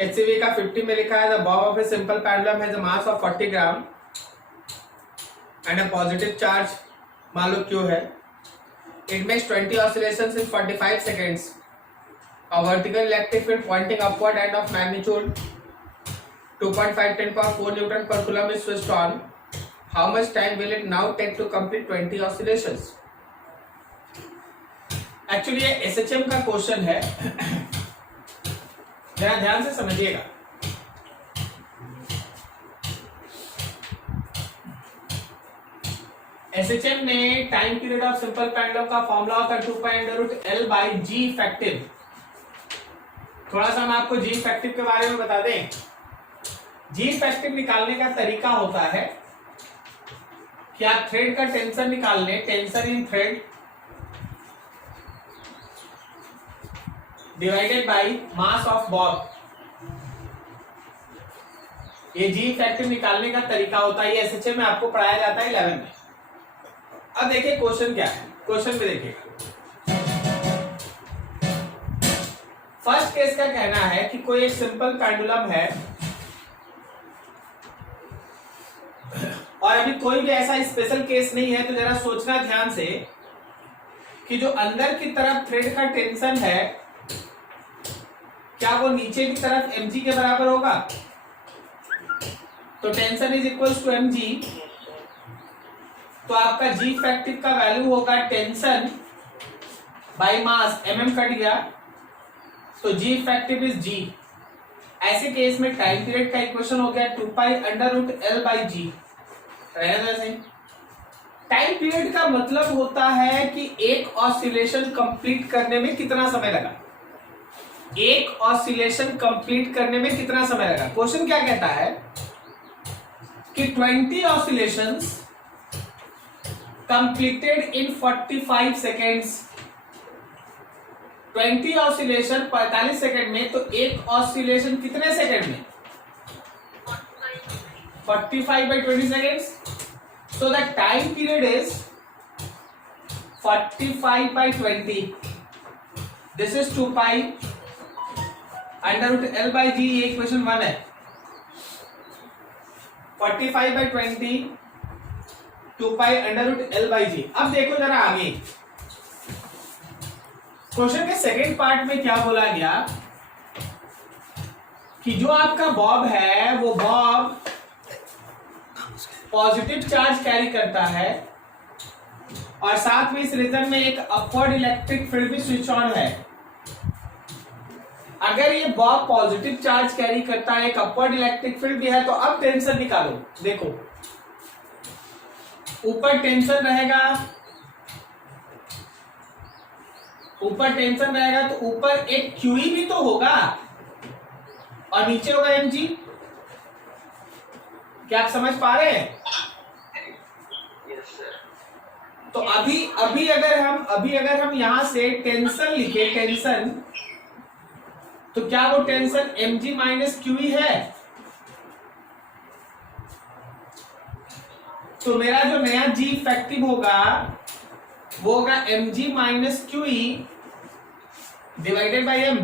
HCV का 50 में लिखा है the Bob of a simple pendulum has a mass of 40 gram and a positive charge मान लो Q है. It makes 20 oscillations in 45 seconds. A vertical electric field pointing upward and of magnitude 2.5 10⁴ Newton per coulomb is switched on. How much time will it now take to complete 20 oscillations? Actually ये SHM का question है. जरा ध्यान से समझिएगा. SHM में time period of simple pendulum का formula होता है 2π√L/G इफेक्टिव. थोड़ा सा हम आपको G इफेक्टिव के बारे में बता दें. G इफेक्टिव निकालने का तरीका होता है कि आप थ्रेड का टेंशन निकाल लें. Tension in thread divided by mass of Bob. ये G इफेक्टिव निकालने का तरीका होता है. ये SHM में आपको पढ़ाया जाता है 11 में. अब देखिए क्वेश्चन क्या है. क्वेश्चन में देखिएगा. फर्स्ट केस का कहना है कि कोई एक सिंपल पेंडुलम है और अभी कोई भी ऐसा स्पेशल केस नहीं है. तो जरा सोचना ध्यान से कि जो अंदर की तरफ थ्रेड का टेंशन है क्या वो नीचे की तरफ mg के बराबर होगा. तो tension is equal to mg. तो आपका G इफेक्टिव का वैल्यू होगा tension by mass. mm cut गया तो G इफेक्टिव इज G. ऐसे केस में टाइम पीरियड का इक्वेशन हो गया 2π√L/G. रहने दो ऐसे. टाइम पीरियड का मतलब होता है कि एक ऑसिलेशन कंप्लीट करने में कितना समय लगा. एक ऑसिलेशन कंप्लीट करने में कितना समय लगा. क्वेश्चन क्या कहता है कि 20 oscillations completed in 45 seconds. 20 oscillation 45 second में. तो एक ऑसिलेशन कितने सेकंड में 45/20 seconds. So the time period is 45/20. This is 2π√L/G. ये इक्वेशन 1 है. 45/20 2π√L/G. अब देखो जरा आगे क्वेश्चन के सेकेंड पार्ट में क्या बोला गया कि जो आपका बॉब है वो बॉब पॉजिटिव चार्ज कैरी करता है और साथ में इस रीजन में एक अपवर्ड इलेक्ट्रिक फील्ड भी स्विच ऑन है. अगर ये बॉब पॉजिटिव चार्ज कैरी करता है, एक अपवर्ड इलेक्ट्रिक फील्ड भी है, तो अब टेंशन निकालो. देखो ऊपर टेंशन रहेगा, ऊपर टेंशन रहेगा तो ऊपर एक QE भी तो होगा और नीचे होगा mg. क्या आप समझ पा रहे हैं? तो अभी अगर हम यहां से टेंशन लिखे टेंशन, तो क्या वो टेंशन mg माइनस QE है. तो मेरा जो नया G इफेक्टिव होगा वो होगा mg minus QE divided by m.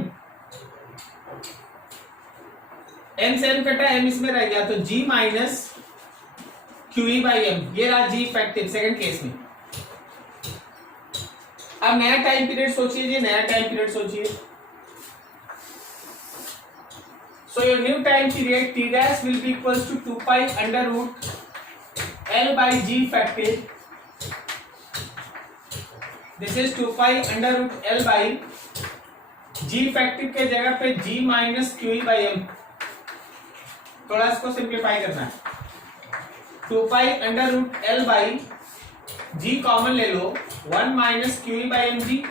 m से m कटा, m इसमें रह गया तो G minus QE by m. ये रहा G इफेक्टिव सेकंड केस में. अब नया टाइम पीरियड सोचिए जी. नया टाइम पीरियड सोचिए. So your new time period T dash will be equals to 2π√L/G effective. This is 2π√L/G effective के जगह पे G minus QE by M. थोड़ा इसको सिंप्लीफाई करना है. 2π√L/G कॉमन ले लो. 1 माइनस QE बाई mg.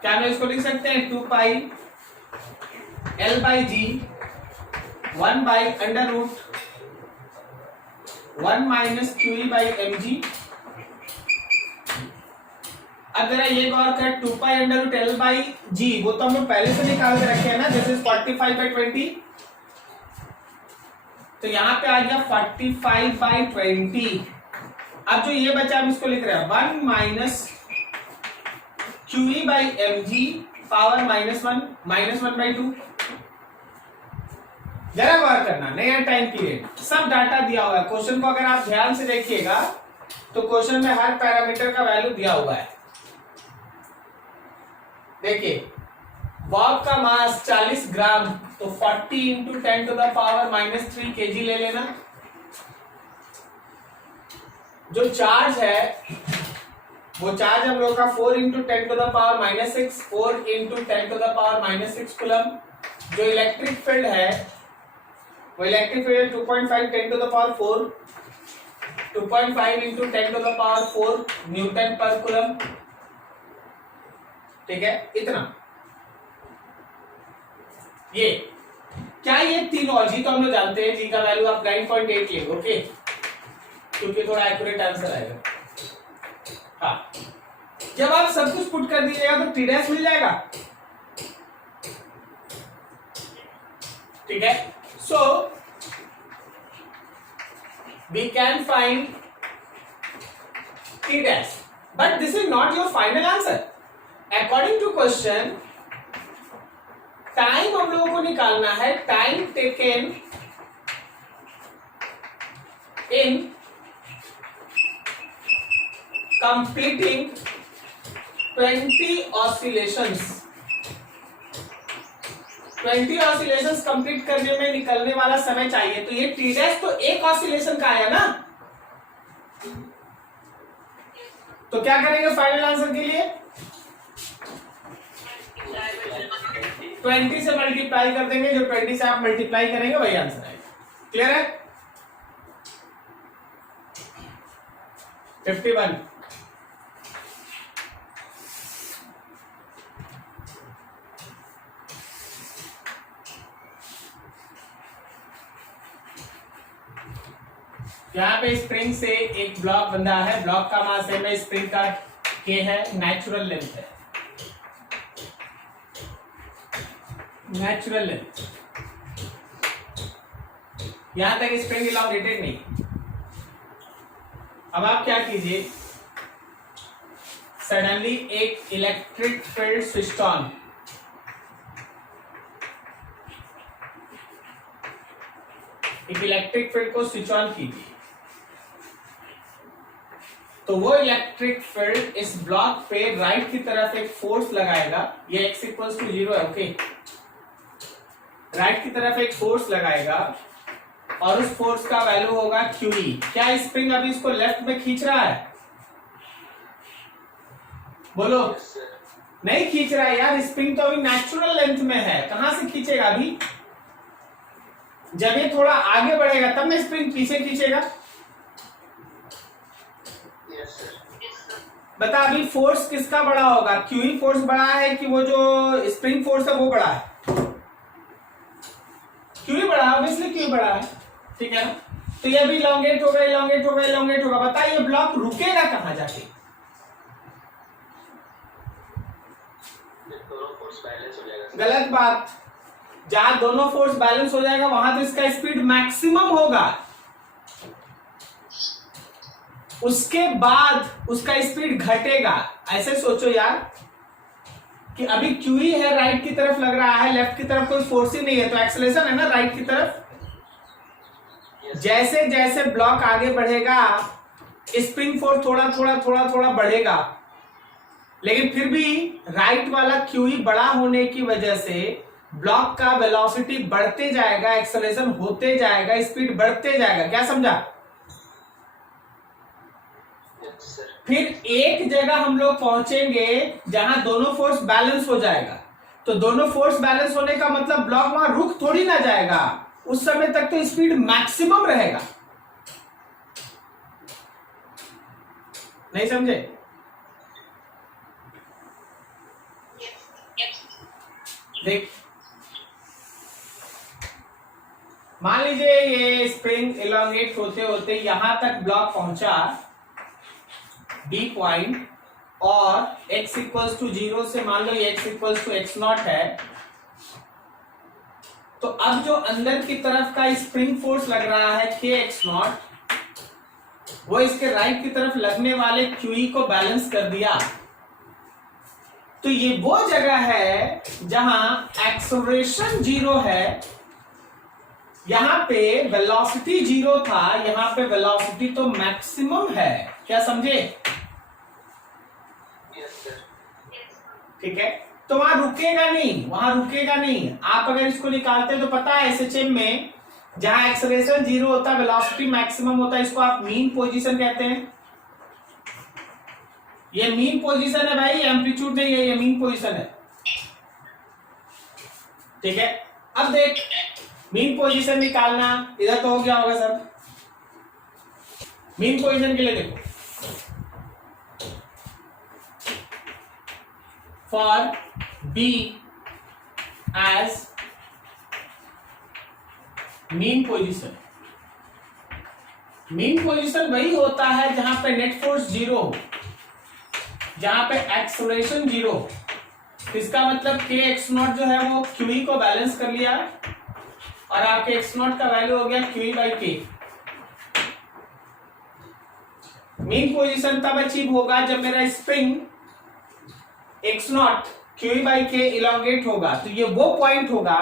क्या हम इसको लिख सकते हैं 2π/L/G 1/√1 minus QE by mg. अब जरा ये गौर कर 2π√L/G वो तो हम लोग पहले से निकाल के रखे हैं ना. This is 45/20. तो यहाँ पे आ गया 45/20. अब जो ये बचा हम इसको लिख रहे हैं 1 minus QE by mg power -1 जरा गौर करना, नया टाइम पीरियड, सब डाटा दिया हुआ है। क्वेश्चन को अगर आप ध्यान से देखिएगा तो क्वेश्चन में हर पैरामीटर का वैल्यू दिया हुआ है। देखिए बॉब का मास 40 ग्राम, तो 40 into 10 to the power -3 kg ले लेना। जो चार्ज है वो चार्ज हम लोग का 4 into 10 to the power -6, 4 into 10 to the power -6 coulomb. जो इलेक्ट्रिक फील्ड है वो electric field 2.5 10 to the power 4, 2.5 into 10 to the power 4 newton per coulomb. ठीक है, इतना। ये क्या, ये तीनों जी तो हम लोग जानते हैं, जी का वैल्यू आप 9.8 ले, ओके, क्योंकि थोड़ा एक्यूरेट आंसर आएगा। हाँ, जब आप सब कुछ पुट कर दीजिएगा तो टी डैश मिल जाएगा। ठीक है, so we can find T dash, but this is not your final answer. According to question time हम लोगों को निकालना है, time taken in completing 20 oscillations. 20 oscillations complete करने में निकलने वाला समय चाहिए। तो ये टी डैश तो एक ऑसिलेशन का आया ना, तो क्या करेंगे फाइनल आंसर के लिए? 20 से मल्टीप्लाई कर देंगे, जो 20 से आप मल्टीप्लाई करेंगे वही आंसर आएगा। क्लियर है? 51। यहाँ पे स्प्रिंग से एक ब्लॉक बंधा है, ब्लॉक का मास m है, स्प्रिंग का k है, नेचुरल लेंथ है, नेचुरल लेंथ। यहां तक स्प्रिंग इलॉन्गेटेड नहीं। अब आप क्या कीजिए, सडनली एक इलेक्ट्रिक फील्ड स्विच ऑन, एक इलेक्ट्रिक फील्ड को स्विच ऑन कीजिए, तो वो इलेक्ट्रिक फील्ड इस ब्लॉक पे राइट की तरफ एक फोर्स लगाएगा। ये x इक्वल्स टू 0 है, ओके। राइट की तरफ एक फोर्स लगाएगा और उस फोर्स का वैल्यू होगा QE। क्या स्प्रिंग अभी इसको लेफ्ट में खींच रहा है? बोलो। नहीं खींच रहा है यार, स्प्रिंग तो अभी नेचुरल लेंथ में है, कहां से खींचेगा अभी? जब ये थोड़ा आगे बढ़ेगा तब मैं स्प्रिंग पीछे खींचेगा। बता अभी फोर्स किसका बड़ा होगा? QE फोर्स बड़ा है कि वो जो स्प्रिंग फोर्स है वो बड़ा है? QE बड़ा है, ऑब्वियसली QE बड़ा है। ठीक है ना? तो ये भी इलॉन्गेट होगा, इलॉन्गेट होगा, इलॉन्गेट होगा। बताइए ब्लॉक रुकेगा कहां जाके? दोनों फोर्स बैलेंस हो जाएगा। गलत बात। जहां दोनों फोर्स बैलेंस हो जाएगा वहां तो इसका स्पीड मैक्सिमम होगा, उसके बाद उसका स्पीड घटेगा। ऐसे सोचो यार कि अभी QE है, राइट की तरफ लग रहा है, लेफ्ट की तरफ कोई फोर्स ही नहीं है, तो एक्सेलरेशन है ना राइट की तरफ। जैसे जैसे ब्लॉक आगे बढ़ेगा स्प्रिंग फोर्स थोड़ा थोड़ा थोड़ा थोड़ा बढ़ेगा, लेकिन फिर भी राइट वाला QE बड़ा होने की वजह से ब्लॉक का वेलोसिटी बढ़ते जाएगा, एक्सेलरेशन होते जाएगा, स्पीड बढ़ते जाएगा। क्या समझा? फिर एक जगह हम लोग पहुंचेंगे जहां दोनों फोर्स बैलेंस हो जाएगा। तो दोनों फोर्स बैलेंस होने का मतलब ब्लॉक वहां रुक थोड़ी ना जाएगा, उस समय तक तो स्पीड मैक्सिमम रहेगा। नहीं समझे? देख, मान लीजिए ये स्प्रिंग इलॉन्गेट होते होते यहां तक ब्लॉक पहुंचा B पॉइंट, और x इक्वल्स टू 0 से मान लो ये x इक्वल्स टू x0 है। तो अब जो अंदर की तरफ का स्प्रिंग फोर्स लग रहा है kx0, वो इसके राइट की तरफ लगने वाले QE को बैलेंस कर दिया। तो ये वो जगह है जहां एक्सेलरेशन जीरो है, यहां पे वेलोसिटी जीरो था, यहां पे वेलोसिटी तो मैक्सिमम है। क्या समझे? ठीक है, तो वहां रुकेगा नहीं, वहां रुकेगा नहीं। आप अगर इसको निकालते तो पता है एसएचएम में जहां एक्सेलरेशन जीरो होता है वेलोसिटी मैक्सिमम होता है, इसको आप मीन पोजीशन कहते हैं। ये मीन पोजीशन है भाई, एम्पलीट्यूड नहीं है, ये मीन पोजीशन है। ठीक है, अब देख मीन पोजीशन निकालना, इधर तो हो गया होगा सर। मीन पोजीशन के लिए देखो, for B as mean position, mean position वही होता है जहां पे नेट फोर्स जीरो हो, जहां पे एक्सेलरेशन जीरो हो। इसका मतलब के एक्स नॉट जो है वो क्यू को बैलेंस कर लिया और आपके एक्स नॉट का वैल्यू हो गया क्यू बाई के। मीन पोजीशन तब अचीव होगा जब मेरा spring x not Q by के इलोंगेट होगा। तो ये वो पॉइंट होगा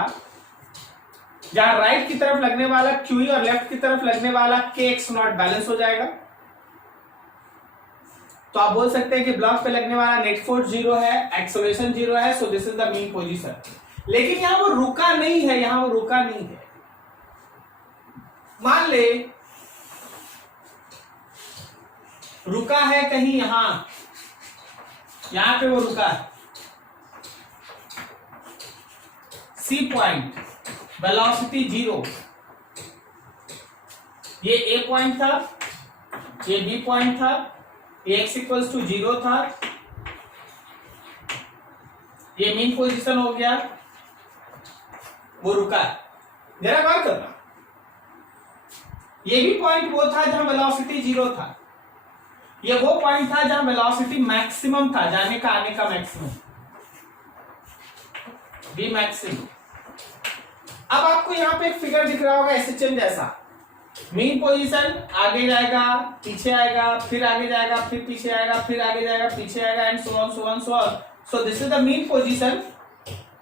जहां राइट की तरफ लगने वाला क्यू और लेफ्ट की तरफ लगने वाला के एक्स नॉट बैलेंस हो जाएगा। तो आप बोल सकते हैं कि ब्लॉक पे लगने वाला नेट फोर्स जीरो है, एक्सेलरेशन जीरो है, सो this is the mean position. लेकिन यहां वो रुका नहीं है, यहां वो रुका नहीं है। मान ले रुका है कहीं यहां पे वो रुका है, सी पॉइंट, वेलोसिटी जीरो, ये ए पॉइंट था, ये बी पॉइंट था, ये एक्स इक्वल्स टू जीरो था, ये मीन पोजीशन हो गया, वो रुका। जरा गौर करना, ये भी पॉइंट वो था जहां वेलोसिटी जीरो था, ये वो पॉइंट था जहां वेलोसिटी मैक्सिमम था, जाने का आने का मैक्सिमम, बी मैक्सिमम। अब आपको यहां पे एक फिगर दिख रहा होगा एसएचएम जैसा, मीन पोजीशन आगे जाएगा, पीछे आएगा, फिर आगे जाएगा, फिर पीछे आएगा, फिर आगे जाएगा, पीछे आएगा, and so on so on so on. So this is the mean position,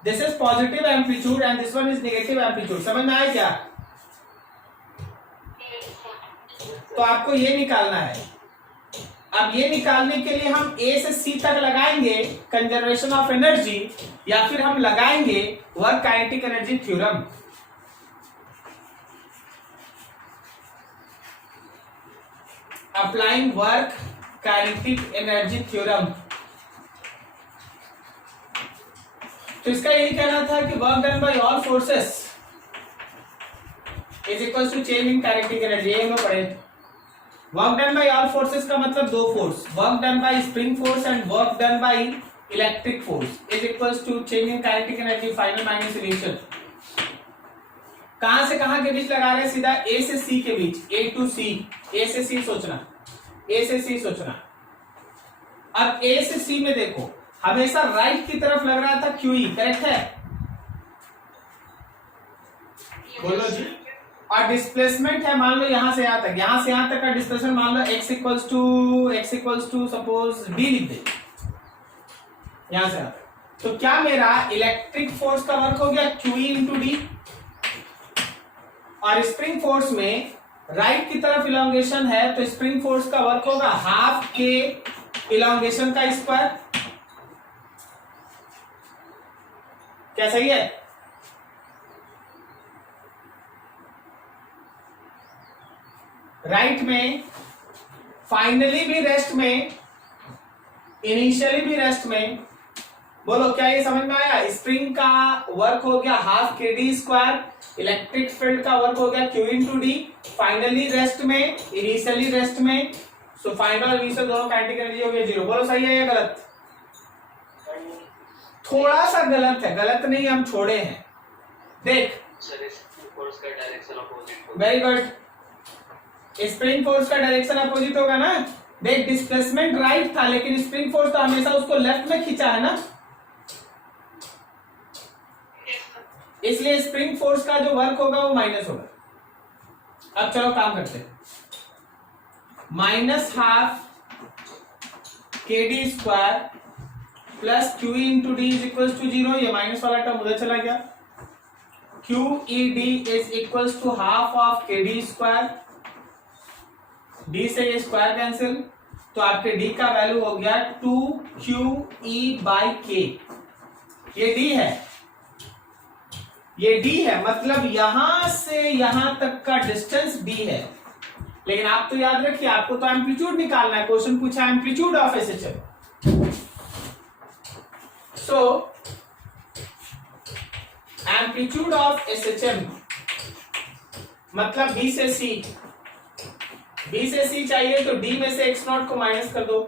this is positive amplitude and this one is negative amplitude. समझ में आया क्या? तो आपको ये निकालना है। अब ये निकालने के लिए हम ए से सी तक लगाएंगे कंजर्वेशन ऑफ एनर्जी, या फिर हम लगाएंगे work kinetic energy theorem. Applying work kinetic energy theorem. तो इसका यही कहना था कि work done by all forces is equal to change in kinetic energy. ये हम पढ़े। Work done by all forces का मतलब दो force, work done by spring force and work done by electric force is equal to change in kinetic energy final minus initial. कहां से कहां के बीच लगा रहे हैं? सीधा ए से सी के बीच, ए टू सी, ए से सी सोचना, ए से सी सोचना। अब ए से सी में देखो, हमेशा राइट की तरफ लग रहा था क्यूई, करेक्ट है? बोलो जी। और डिस्प्लेसमेंट है मान लो यहां से यहां तक, यहां से यहां तक का डिस्प्लेसमेंट मान लो x equals to suppose d लिख दे, यहां से यहां तक। तो क्या मेरा इलेक्ट्रिक फोर्स का वर्क हो गया QE इंटू डी, और स्प्रिंग फोर्स में राइट की तरफ इलोंगेशन है तो स्प्रिंग फोर्स का वर्क होगा हाफ के इलोंगेशन का स्क्वायर। क्या सही है? राइट में, फाइनली भी रेस्ट में, इनिशियली भी रेस्ट में। बोलो क्या ये समझ में आया? स्प्रिंग का वर्क हो गया half K D square, electric field का वर्क हो गया Q into D, finally rest में, इनिशियली रेस्ट में। सो फाइनल और इनिशियल दोनों काइनेटिक एनर्जी हो गया जीरो। बोलो सही है या गलत? थोड़ा सा गलत है, गलत नहीं हम छोड़े हैं। देख वेरी गुड, स्प्रिंग फोर्स का डायरेक्शन अपोजिट होगा ना। देख डिस्प्लेसमेंट राइट था लेकिन स्प्रिंग फोर्स तो हमेशा उसको लेफ्ट में खींचा है ना, इसलिए स्प्रिंग फोर्स का जो वर्क होगा वो माइनस होगा। अब चलो काम करते हैं। Minus half K D square plus Q E into D is equal to 0, ये माइनस वाला टर्म उधर चला गया, Q E D is equal to half of K D square, D से ये स्क्वायर कैंसिल, तो आपके डी का वैल्यू हो गया 2QE/K। ये डी है, ये डी है, मतलब यहां से यहां तक का डिस्टेंस डी है। लेकिन आप तो याद रखिए, आपको तो एम्पलीट्यूड निकालना है, क्वेश्चन पूछा amplitude of SHM. So amplitude of SHM मतलब बी से सी, बी से सी चाहिए तो डी में से एक्स नॉट को माइनस कर दो,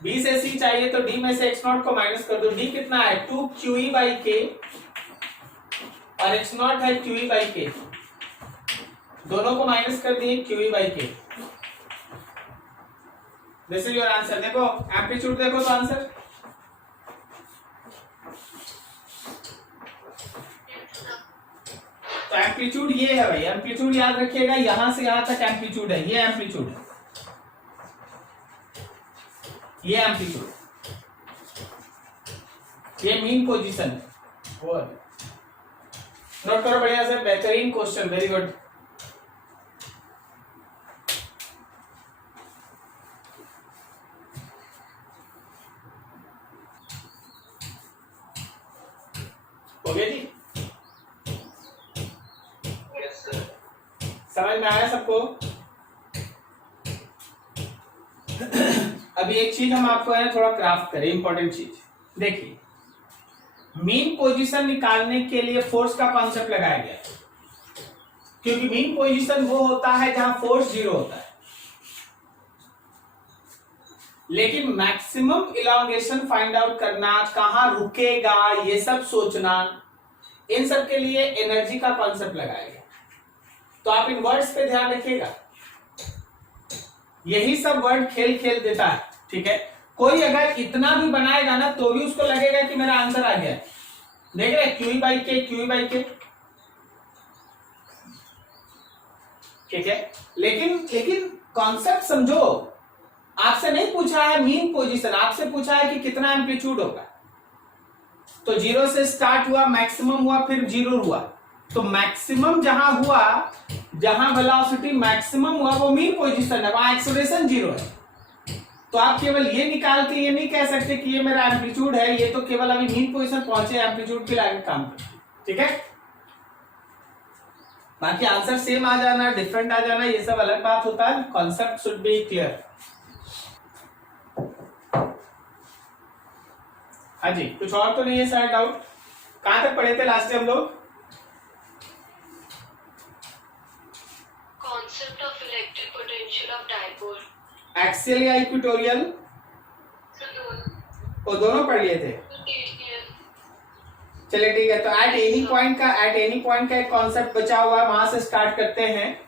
बी से सी चाहिए तो डी में से एक्स नॉट को माइनस कर दो। डी कितना है 2QE/K और एक्स नॉट है QE/K, दोनों को माइनस कर दिए QE/K। This is your answer. देखो एम्पलीट्यूड देखो तो आंसर तो एम्पलीट्यूड ये है भाई, एम्पलीट्यूड याद रखिएगा, यहां से यहां तक एम्पलीट्यूड है, ये एम्पलीट्यूड है, ये एम्पलीट्यूड, ये मीन पोजीशन है। वो नोट करो बढ़िया से, बेहतरीन क्वेश्चन, वेरी गुड। हो गया जी, समझ में आया सबको? अभी एक चीज हम आपको है थोड़ा क्राफ्ट करें, इंपॉर्टेंट चीज देखिए, मीन पोजीशन निकालने के लिए फोर्स का कॉन्सेप्ट लगाया गया, क्योंकि मीन पोजीशन वो होता है जहां फोर्स 0 होता है, लेकिन मैक्सिमम इलॉन्गेशन फाइंड आउट करना, कहां रुकेगा ये सब सोचना, इन सब के लिए एनर्जी का कॉन्सेप्ट लगाया गया। तो आप इन वर्ड्स पे ध्यान रखिएगा, यही सब वर्ड खेल खेल देता है, ठीक है। कोई अगर इतना भी बनाएगा ना तो भी उसको लगेगा कि मेरा आंसर आ गया, देख रहे QE/K, QE/K, ठीक है। लेकिन कॉन्सेप्ट समझो, आपसे नहीं पूछा है मीन पोजीशन, आपसे पूछा है कि कितना एम्पलीट्यूड होगा। तो 0 से स्टार्ट हुआ, मैक्सिमम हुआ, फिर 0 हुआ, तो मैक्सिमम जहां हुआ, जहां वेलोसिटी मैक्सिमम हुआ वो मीन पोजीशन है, वहां एक्सेलरेशन 0 है। तो आप केवल ये निकाल के ये नहीं कह सकते कि ये मेरा एम्पलीट्यूड है, ये तो केवल अभी मीन पोजीशन पहुंचे, एम्पलीट्यूड के आगे काम कर, ठीक है। बाकी आंसर सेम आ जाना, डिफरेंट आ जाना, ये सब अलग बात होता है, कॉन्सेप्ट शुड बी क्लियर। हाँ जी, कुछ और तो नहीं है सर डाउट? कहां तक पढ़े थे लास्ट टाइम हम लोग? Concept of electric potential of dipole. Axial या इक्वेटोरियल? वो दोनों पढ़ लिए थे। चलिए ठीक है, तो एट एनी पॉइंट का एक कॉन्सेप्ट बचा हुआ है, वहां से स्टार्ट करते हैं।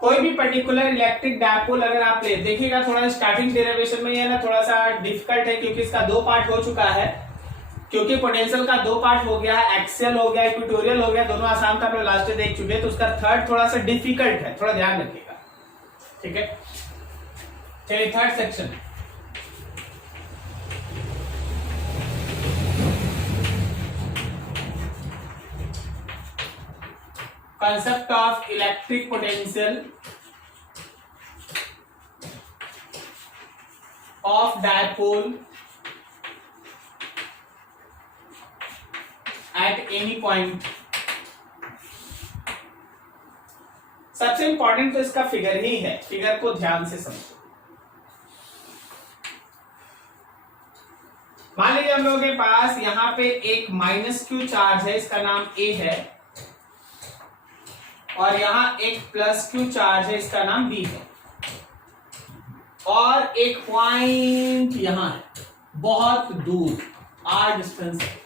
कोई भी पर्टिकुलर इलेक्ट्रिक डायपोल अगर आप ले देखिएगा, थोड़ा स्टार्टिंग डेरिवेशन में ये ना थोड़ा सा डिफिकल्ट है, क्योंकि इसका 2 पार्ट हो चुका है, क्योंकि पोटेंशियल का 2 पार्ट हो गया है, एक्सियल हो गया, इक्वेटोरियल हो गया, दोनों आसान था, हम लास्ट देख चुके हैं। तो उसका थर्ड थोड़ा सा डिफिकल्ट है, थोड़ा ध्यान रखिएगा, ठीक है। चलिए third section, concept of electric potential of dipole at any point। सबसे इंपॉर्टेंट तो इसका फिगर ही है, फिगर को ध्यान से समझो। मान लीजिए हम लोगों के पास यहां पे एक -q चार्ज है, इसका नाम A है, और यहां एक +q चार्ज है, इसका नाम B है, और एक पॉइंट यहां है, बहुत दूर r डिस्टेंस है,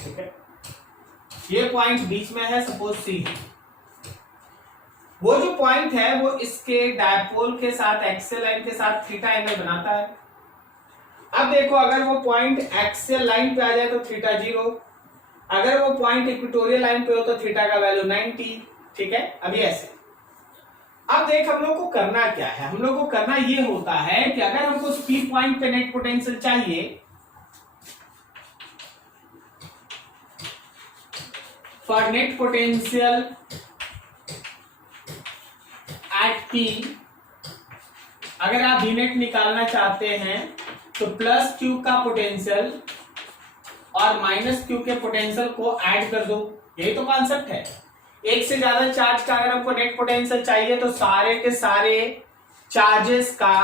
ठीक है। ये पॉइंट बीच में है, सपोज C है। वो जो पॉइंट है वो इसके डायपोल के साथ, एक्सियल लाइन के साथ थीटा एंगल बनाता है। अब देखो, अगर वो पॉइंट एक्सियल लाइन पे आ जाए तो थीटा 0, अगर वो पॉइंट इक्वेटोरियल लाइन पे हो तो थीटा का वैल्यू 90, ठीक है। अभी ऐसे अब देख हम लोग को करना क्या है, हम लोग को करना ये होता है कि अगर हमको पी पॉइंट पे नेट पोटेंशियल चाहिए, for net potential at P, अगर आप वी नेट निकालना चाहते हैं तो प्लस क्यू का पोटेंशियल और माइनस क्यू के पोटेंशियल को ऐड कर दो, यही तो कॉन्सेप्ट है। एक से ज्यादा चार्ज का अगर हमको नेट पोटेंशियल चाहिए तो सारे के सारे चार्जेस का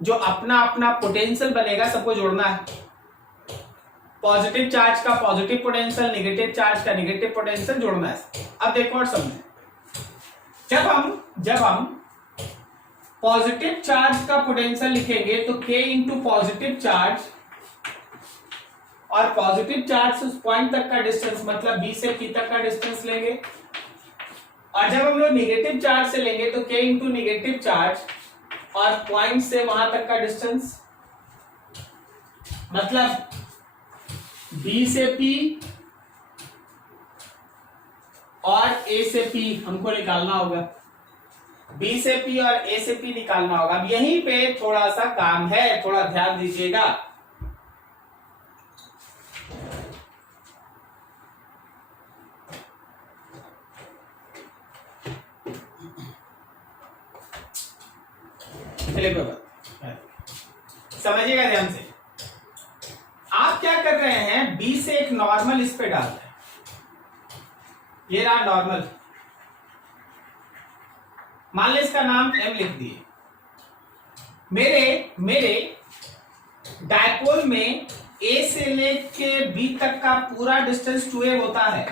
जो अपना अपना पोटेंशियल बनेगा सबको जोड़ना है। पॉजिटिव चार्ज का पॉजिटिव पोटेंशियल, नेगेटिव चार्ज का नेगेटिव पोटेंशियल जोड़ना है। अब देखो और समझें, जब हम पॉजिटिव चार्ज का पोटेंशियल लिखेंगे तो K इंटू पॉजिटिव चार्ज, और पॉजिटिव चार्ज से उस पॉइंट तक का डिस्टेंस मतलब B से P तक का डिस्टेंस लेंगे, और जब हम लोग नेगेटिव चार्ज से लेंगे तो K इंटू नेगेटिव चार्ज और पॉइंट से वहां तक का डिस्टेंस, मतलब B से P और A से P हमको निकालना होगा, B से P और A से P निकालना होगा। अब यहीं पे थोड़ा सा काम है, थोड़ा ध्यान दीजिएगा। समझिएगा ध्यान से, आप क्या कर रहे हैं, B से एक नॉर्मल इस पे डाल रहे हैं, ये रहा नॉर्मल, मान लो इसका नाम M लिख दिए। मेरे डायपोल में A से लेके B तक का पूरा डिस्टेंस 2A होता है,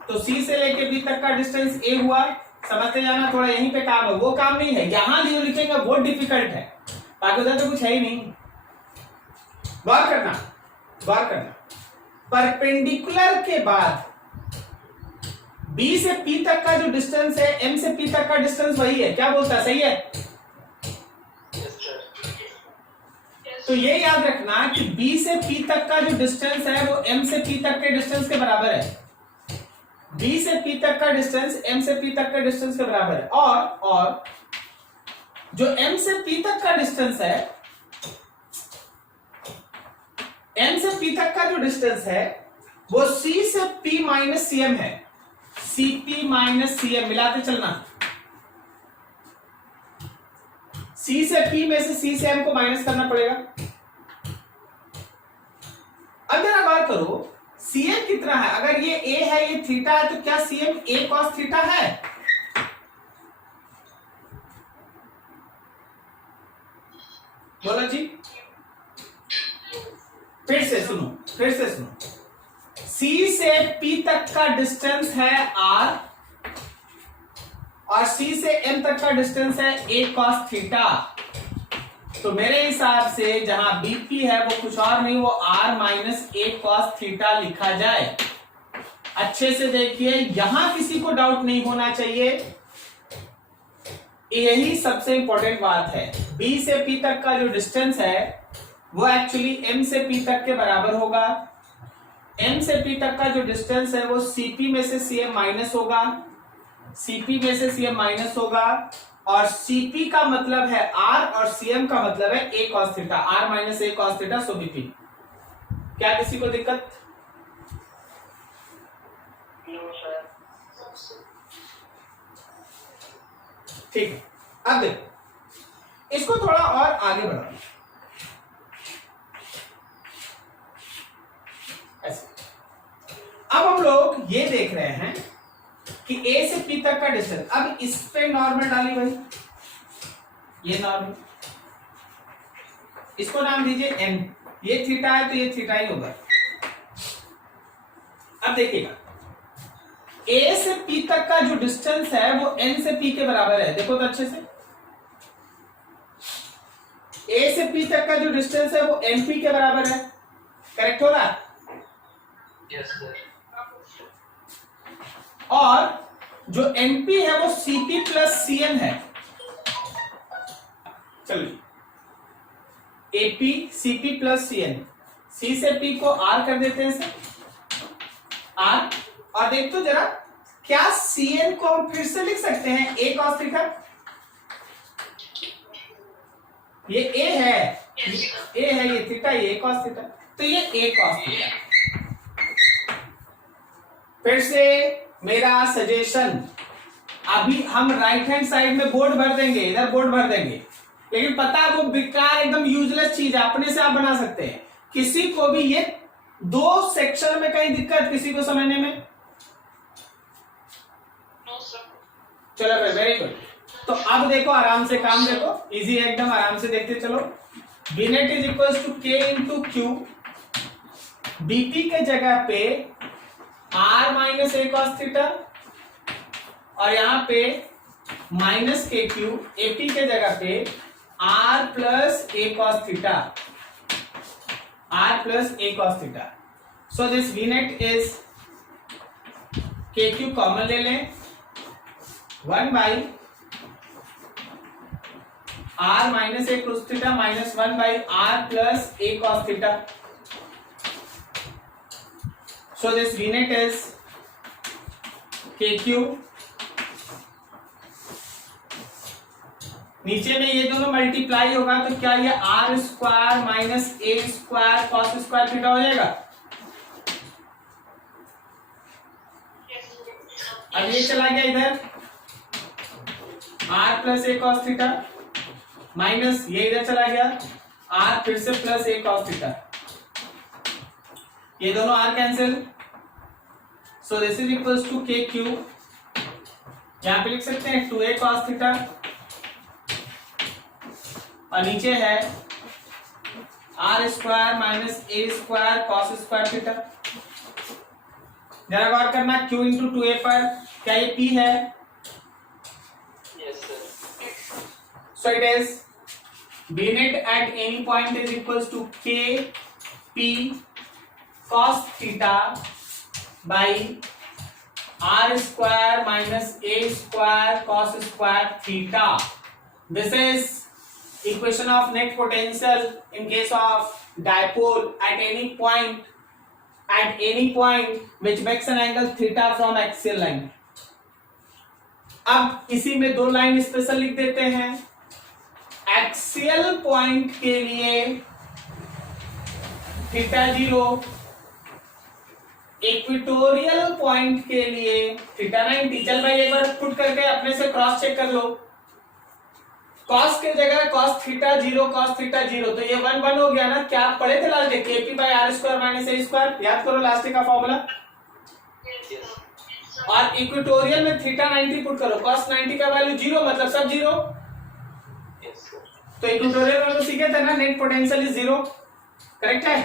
तो C से लेके B तक का डिस्टेंस A हुआ। समझते जाना, थोड़ा यहीं पे काम है, वो काम नहीं है, यहां जो लिखेंगे वो डिफिकल्ट है, बाकी उधर तो कुछ है ही नहीं। गौर करना, परपेंडिकुलर के बाद B से P तक का जो डिस्टेंस है M से P तक का डिस्टेंस वही है, क्या बोलता है, सही है? तो ये याद रखना कि B से P तक का जो डिस्टेंस है वो M से P तक के डिस्टेंस के बराबर है। B से P तक का डिस्टेंस M से P तक के डिस्टेंस के बराबर है, और जो M से P तक का डिस्टेंस है, M से P तक का जो डिस्टेंस है वो C से P माइनस CM है, CP माइनस CM मिलाते चलना। C से P में से C से M को माइनस करना पड़ेगा। अब जरा गौर करो, CM कितना है, अगर ये A है ये थीटा है, तो क्या CM A cos थीटा है? बोलो जी, फिर से सुनो, C से P तक का डिस्टेंस है R और C से M तक का डिस्टेंस है A cos थीटा। तो मेरे हिसाब से जहां BP है वो कुछ और नहीं, वो R minus A cos theta लिखा जाए। अच्छे से देखिए, यहां किसी को डाउट नहीं होना चाहिए, यही सबसे इंपॉर्टेंट बात है। B से P तक का जो डिस्टेंस है वो एक्चुअली M से P तक के बराबर होगा। M से P तक का जो डिस्टेंस है वो CP में से CM माइनस होगा, CP में से CM माइनस होगा, और CP का मतलब है R और CM का मतलब है A cos theta, R minus A cos theta, so BP। क्या किसी को दिक्कत? ठीक है, अब देखो इसको थोड़ा और आगे बढ़ाओ। ऐसे अब हम लोग ये देख रहे हैं कि A से P तक का डिस्टेंस, अब इस पे नॉर्मल डाली भाई, ये नॉर्मल, इसको नाम दीजिए N, ये थीटा है तो ये थीटा ही होगा। अब देखिएगा, A से P तक का जो डिस्टेंस है वो N से P के बराबर है, देखो तो अच्छे से, A से P तक का जो डिस्टेंस है वो NP के बराबर है, करेक्ट हो रहा है? Yes sir. और जो NP है वो CP प्लस CN है। चलिए, AP CP plus CN, C से P को R कर देते हैं सर, R, और देख तो जरा, क्या CN को हम फिर से लिख सकते हैं A cos थीटा? ये ए है, Yes, sir. ए है, ये थीटा, ये cos थीटा, तो ये ए cos थीटा। फिर से मेरा सजेशन, अभी हम राइट हैंड साइड में बोर्ड भर देंगे, इधर बोर्ड भर देंगे, लेकिन पता है वो बेकार एकदम यूजलेस चीज है, अपने से आप बना सकते हैं। किसी को भी ये दो सेक्शन में कहीं दिक्कत किसी को समझने में? No, sir. चलो भाई, वेरी गुड। तो अब देखो, आराम से काम देखो, इजी है एकदम, आराम से देखते चलो। B net is equal to K into Q, BP के जगह पे R minus A cos theta, और यहां पे माइनस के क्यू, एपी के जगह पे R plus A cos theta, R plus A cos theta. So this V net is, K Q common ले लें, 1 by R minus A cos theta minus 1 by R plus A cos theta. So this V net is K Q, नीचे में ये दोनों multiply होगा तो क्या ये R square minus A square cos square theta हो जाएगा। अब ये चला गया इधर, are plus A cos theta minus ये इधर चला गया, आर फिर से प्लस ए कॉस थीटा, ये दोनों R cancel. So this is equals to K Q, यहां पे लिख सकते हैं 2a कॉस थीटा, और नीचे है R square minus A square cos square theta. जरा गौर करना, q इंटू 2a पर क्या ये p है? Yes, sir. So it is b net at any point is equals to k p cos theta by r square minus a square cos square theta. This is equation of net potential in case of dipole at any point which makes an angle theta from axial line. अब इसी में दो line special लिख देते हैं। Axial point के लिए theta 0, equatorial point के लिए थीटा 90। चल भाई एक बार पुट करके अपने से क्रॉस चेक कर लो, कॉस के जगह कॉस थीटा 0 कॉस थीटा 0, तो ये 1 हो गया ना। क्या आप पढ़े थे last day, KP by R square minus A square, याद करो लास्ट डे का फॉर्मूला। Yes. और इक्वेटोरियल में थीटा 90 पुट करो, cos 90 का वैल्यू 0 मतलब सब 0, Yes, sir. तो इक्वेटोरियल में तो सीखे थे ना, नेट पोटेंशियल इज 0, करेक्ट है?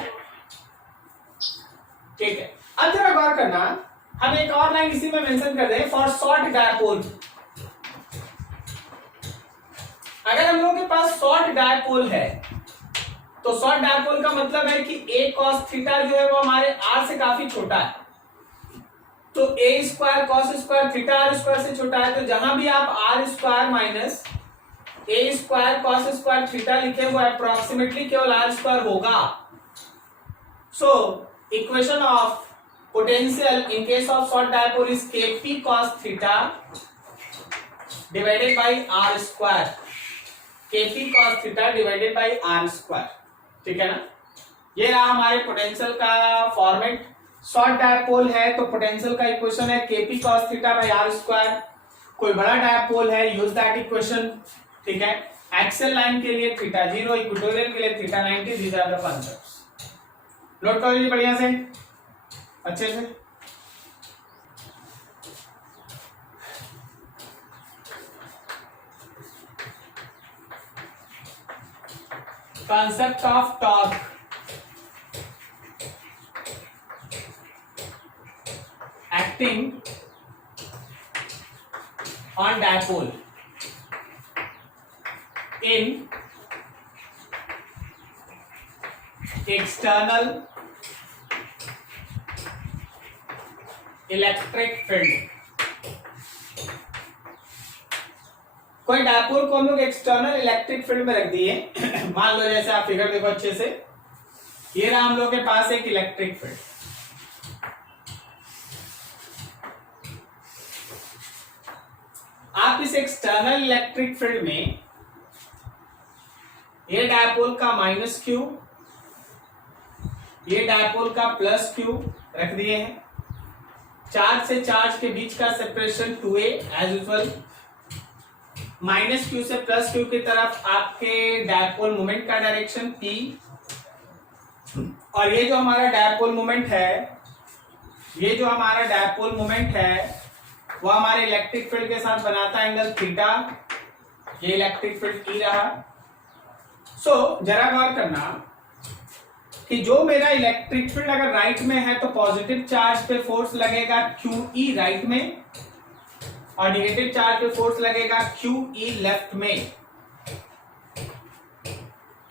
ठीक है, अब जरा गौर करना, हम एक और लाइन इसी में मेंशन कर दें, फॉर शॉर्ट डायपोल। अगर हम लोगों के पास शॉर्ट डायपोल है तो शॉर्ट डायपोल का मतलब है कि a cos थीटा जो है वो हमारे r से काफी छोटा है, तो a square cos square theta r square से छोटा है, तो जहां भी आप r square minus a square cos square theta लिखे वो अप्रोक्सीमेटली केवल r स्क्वायर होगा। So equation of potential in case of short dipole is kp cos theta divided by r square, kp cos theta divided by r square, ठीक है ना। ये रहा हमारे पोटेंशियल का फॉर्मेट। शॉर्ट डायपोल है तो पोटेंशियल का इक्वेशन है kp cos theta by r square. कोई बड़ा डायपोल है, यूज दैट इक्वेशन, ठीक है। एक्सियल लाइन के लिए थीटा 0, इक्वेटोरियल के लिए theta 90, these are the concepts. Note करो जी बढ़िया से, अच्छे से। concept of torque, acting on dipole in external electric field। कोई डायपोल को हम लोग एक्सटर्नल इलेक्ट्रिक फील्ड में रख दिए मान लो जैसे आप फिगर देखो अच्छे से, ये रहा हम लोग के पास एक इलेक्ट्रिक फील्ड। आप इस एक्सटर्नल इलेक्ट्रिक फील्ड में ये डायपोल का माइनस क्यू, ये डायपोल का प्लस क्यू रख दिए हैं। चार्ज से चार्ज के बीच का separation 2a as usual. Minus Q से प्लस क्यू की तरफ आपके डायपोल मोमेंट का डायरेक्शन p, और ये जो हमारा डायपोल मोमेंट है, ये जो हमारा डायपोल मोमेंट है वो हमारे इलेक्ट्रिक फील्ड के साथ बनाता है एंगल थीटा। ये इलेक्ट्रिक फील्ड ई रहा। सो जरा गौर करना कि जो मेरा इलेक्ट्रिक फील्ड अगर राइट में है तो पॉजिटिव चार्ज पे फोर्स लगेगा QE राइट में, और नेगेटिव चार्ज पे फोर्स लगेगा QE लेफ्ट में।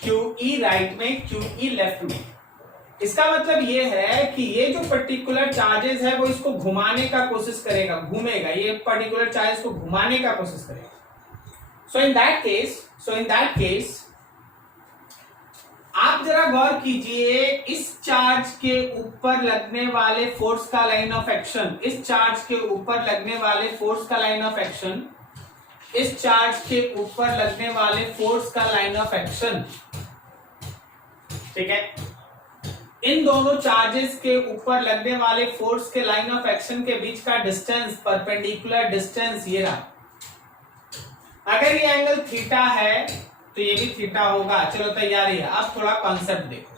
QE राइट में, QE लेफ्ट में। इसका मतलब ये है कि ये जो पर्टिकुलर चार्जेस है वो इसको घुमाने का कोशिश करेगा, घूमेगा, ये पर्टिकुलर चार्जेस को घुमाने का कोशिश करेगा। सो इन दैट केस आप जरा गौर कीजिए, इस चार्ज के ऊपर लगने वाले फोर्स का लाइन ऑफ एक्शन, इस चार्ज के ऊपर लगने वाले फोर्स का लाइन ऑफ एक्शन, इस चार्ज के ऊपर लगने वाले फोर्स का लाइन ऑफ एक्शन, ठीक है। इन दोनों चार्जेस के ऊपर लगने वाले फोर्स के लाइन ऑफ एक्शन के बीच का डिस्टेंस, परपेंडिकुलर डिस्टेंस ये रहा। अगर ये एंगल थीटा है तो ये भी थीटा होगा। चलो तैयारी है। अब थोड़ा कॉन्सेप्ट देखो।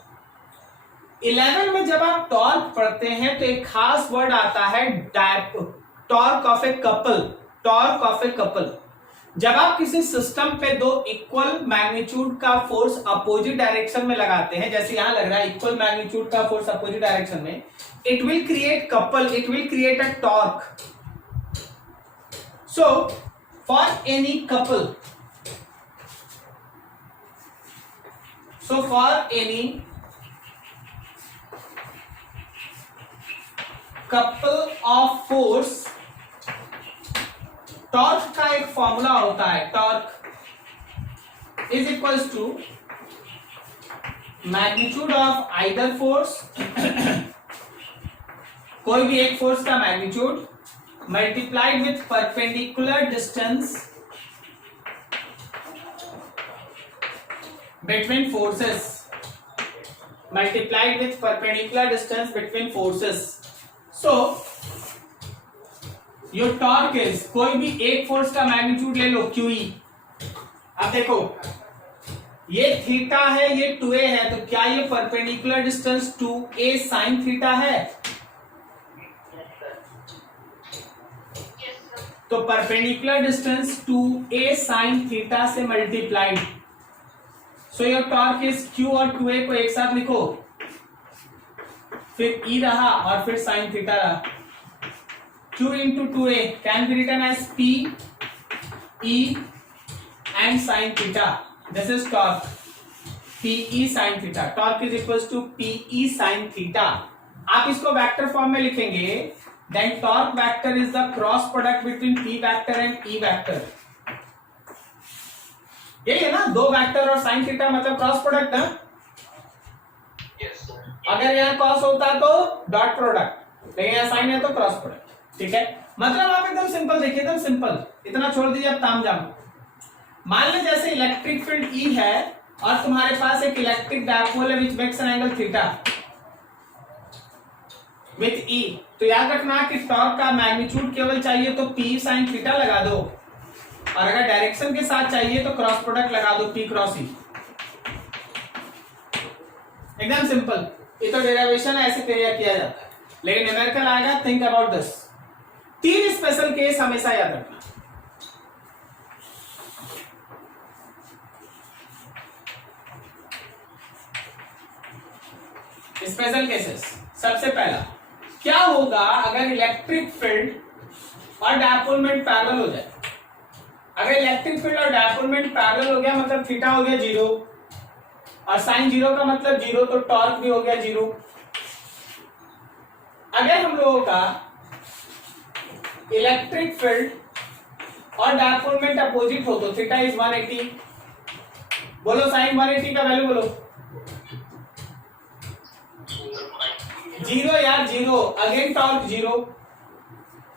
11 में जब आप टॉर्क पढ़ते हैं तो एक खास वर्ड आता है torque of a couple. Torque of a couple, जब आप किसी सिस्टम पे दो इक्वल मैग्नीट्यूड का फोर्स अपोजिट डायरेक्शन में लगाते हैं, जैसे यहां लग रहा है इक्वल मैग्नीट्यूड का फोर्स अपोजिट डायरेक्शन में, it will create couple, it will create a torque. So for any couple, so for any couple of force, torque का एक फॉर्मूला होता है, torque is equals to magnitude of either force, कोई भी एक force का magnitude multiplied with perpendicular distance between forces, multiplied with perpendicular distance between forces. So your torque is, कोई भी एक फोर्स का मैग्नीट्यूड ले लो QE। अब देखो ये थीटा है, ये 2a है, तो क्या ये perpendicular distance 2a sin theta है? तो perpendicular distance 2a sin theta से multiplied. So your torque is Q और 2a को एक साथ लिखो, फिर E रहा और फिर sin थीटा रहा। Q into 2a can be written as P E and sin theta. This is torque. PE sin theta. Torque is equals to PE sin theta. आप इसको वेक्टर फॉर्म में लिखेंगे, then torque vector is the cross product between P vector and E vector. यही है ना, दो vector और sine theta मतलब क्रॉस प्रोडक्ट ना। Yes, sir. अगर यहाँ कॉस होता तो डॉट प्रोडक्ट, लेकिन यहाँ साइन है तो क्रॉस प्रोडक्ट, ठीक है। मतलब आप एकदम सिंपल देखिए, एकदम सिंपल, इतना छोड़ दीजिए अब तामझाम। मान लो जैसे इलेक्ट्रिक फील्ड E है और तुम्हारे पास एक इलेक्ट्रिक डायपोल है which makes an angle theta with E, तो याद रखना कि टॉर्क का मैग्नीट्यूड केवल चाहिए तो P sin थीटा लगा दो, और अगर डायरेक्शन के साथ चाहिए तो क्रॉस प्रोडक्ट लगा दो P क्रॉस E। एकदम सिंपल। ये तो डेरिवेशन ऐसे क्लियर किया जाता है, लेकिन न्यूमेरिकल आएगा, think about this. 3 special case हमेशा याद रखना। Special cases. सबसे पहला, क्या होगा अगर इलेक्ट्रिक फील्ड और डायपोलमेंट पैरेलल हो जाए? अगर इलेक्ट्रिक फील्ड और डायपोलमेंट पैरेलल हो गया मतलब थीटा हो गया 0, और साइन 0 का मतलब 0, तो टॉर्क भी हो गया 0। अगर हम लोगों का इलेक्ट्रिक फील्ड और डायपोलमेंट अपोजिट हो तो थीटा इज 180, बोलो साइन 180 का वैल्यू बोलो। 0 यार 0, अगेन टॉर्क 0।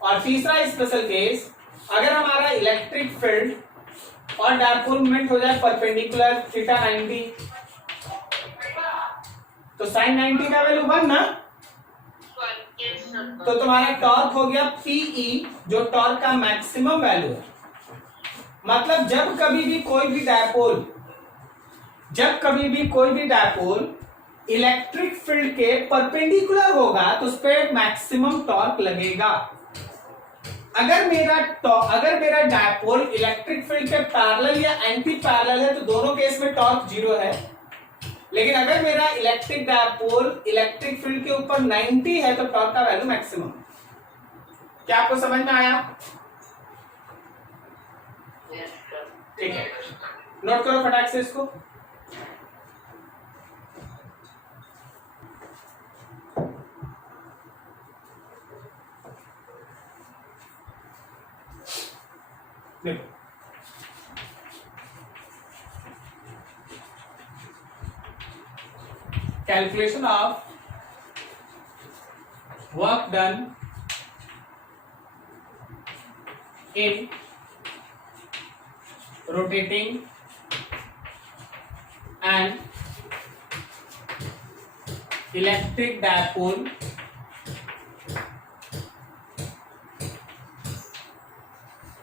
और तीसरा स्पेशल केस, अगर हमारा इलेक्ट्रिक फील्ड और डायपोल मोमेंट हो जाए परपेंडिकुलर थीटा 90, तो साइन 90 का वैल्यू 1 ना, तो तुम्हारा टॉर्क हो गया पीई, जो टॉर्क का मैक्सिमम वैल्यू है। मतलब जब कभी भी कोई भी डायपोल इलेक्ट्रिक फील्ड के परपेंडिकुलर होगा तो उस पर मैक्सिमम टॉर्क लगेगा। अगर मेरा डायपोल इलेक्ट्रिक फील्ड के पैरेलल या एंटी पैरेलल है तो दोनों केस में टॉर्क 0 है। लेकिन अगर मेरा इलेक्ट्रिक डायपोल इलेक्ट्रिक फील्ड के ऊपर 90 है तो टॉर्क का वैल्यू मैक्सिमम। क्या आपको समझ में आया? ठीक है, नोट करो फटाक से इसको। देखो, calculation of work done in rotating an electric dipole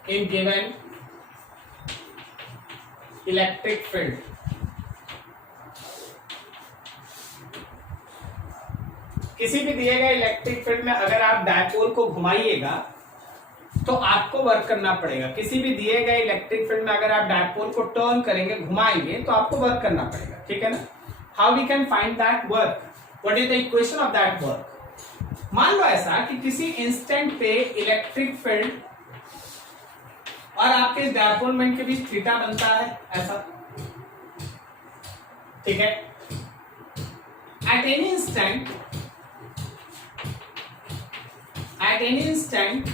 in given electric field. किसी भी दिए गए इलेक्ट्रिक फील्ड में अगर आप डायपोल को घुमाइएगा तो आपको वर्क करना पड़ेगा। किसी भी दिए गए इलेक्ट्रिक फील्ड में अगर आप डायपोल को टर्न करेंगे, घुमाएंगे, तो आपको वर्क करना पड़ेगा। ठीक है ना? How we can find that work? What is the equation of that work? मान लो ऐसा कि किसी इंस्टेंट पे इलेक्ट्रिक फील्ड और आपके इस डायपोल मोमेंट के बीच थीटा बनता है, ऐसा। ठीक है? At any instant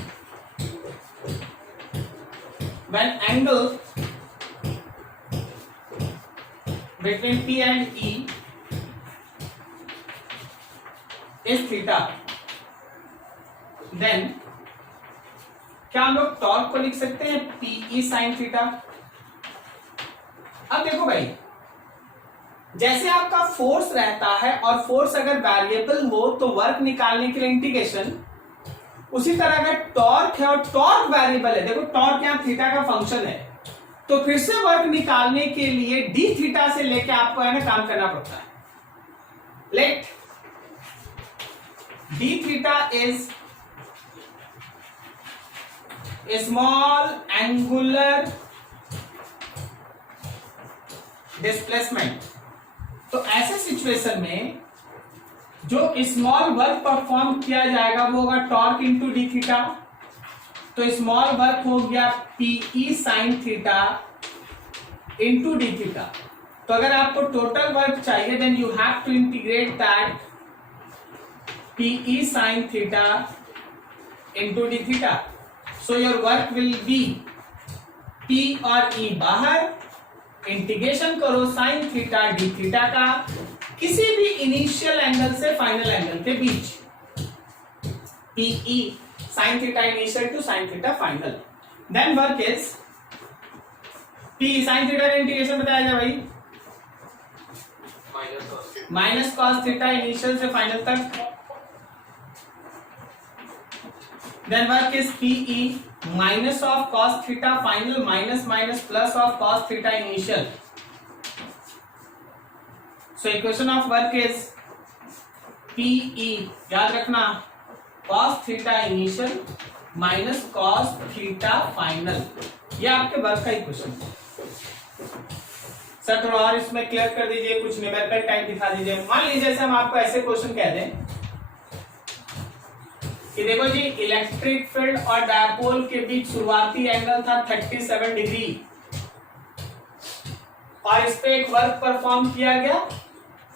when angle between P and E is theta, then क्या हम लोग टॉर्क को लिख सकते हैं Pe sin थीटा? अब देखो भाई, जैसे आपका फोर्स रहता है और फोर्स अगर वेरिएबल हो तो वर्क निकालने के लिए इंटीग्रेशन, उसी तरह अगर टॉर्क है और टॉर्क वेरिएबल है, देखो टॉर्क यहाँ थीटा का फंक्शन है, तो फिर से वर्क निकालने के लिए डी थीटा से लेके आपको है ना काम करना पड़ता है। Let D theta is small angular displacement. तो ऐसे सिचुएशन में जो स्मॉल वर्क परफॉर्म किया जाएगा वो होगा टॉर्क इंटू डी थीटा। तो स्मॉल वर्क हो गया PE sine theta into D theta. तो अगर आपको टोटल वर्क चाहिए then you have to integrate that PE sine theta into D theta. So your work will be P और E बाहर, integration करो साइन थीटा डी थीटा का किसी भी इनिशियल एंगल से फाइनल एंगल के बीच, PE sine theta initial to sine theta final. Then work is P sine theta का इंटीग्रेशन बताया जाए भाई, माइनस कॉस थीटा इनिशियल से फाइनल तक। Then work is PE minus of cos theta final minus minus plus of cos theta initial. So equation of work is PE, याद रखना, cos theta initial minus cos theta final. ये आपके work का equation. Sir थोड़ा और इसमें clear कर दीजिए, कुछ न्यूमेरिकल टाइप दिखा दीजिए। मान लीजिए जैसे हम आपको ऐसे क्वेश्चन कह दें कि देखो जी इलेक्ट्रिक फील्ड और डायपोल के बीच शुरुआती एंगल था 37 डिग्री और इस पे एक वर्क परफॉर्म किया गया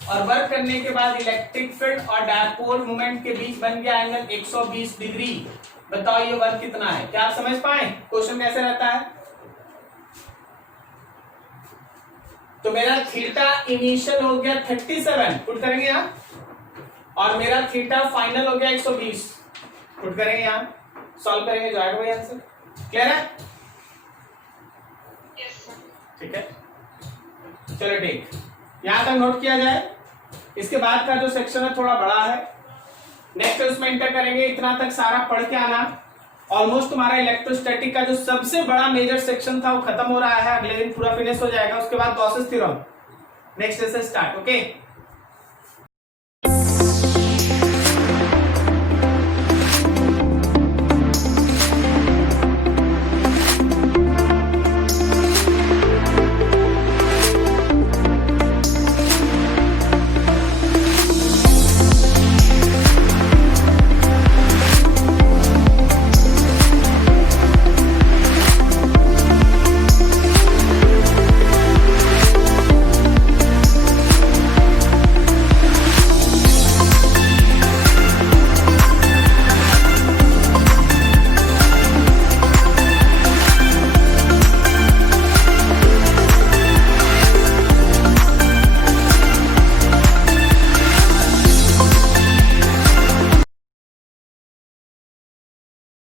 और वर्क करने के बाद इलेक्ट्रिक फील्ड और डायपोल मोमेंट के बीच बन गया एंगल 120 डिग्री। बताओ ये वर्क कितना है? क्या आप समझ पाए क्वेश्चन कैसे रहता है? तो मेरा थीटा इनिशियल हो गया 37, पुट करेंगे यहां, और मेरा थीटा फाइनल हो गया 120, पुट करेंगे यहां, सॉल्व करेंगे, जो आएगा वही आंसर। क्लियर है? Yes, sir. ठीक है, चलो ठीक, यहां तक नोट किया जाए। इसके बाद का जो सेक्शन है थोड़ा बड़ा है, नेक्स्ट उसमें इंटर करेंगे। इतना तक सारा पढ़ के आना। ऑलमोस्ट तुम्हारा इलेक्ट्रोस्टैटिक का जो सबसे बड़ा मेजर सेक्शन था वो खत्म हो रहा है, अगले दिन पूरा फिनिश हो जाएगा। उसके बाद गॉसेस थ्योरम नेक्स्ट से स्टार्ट। ओके।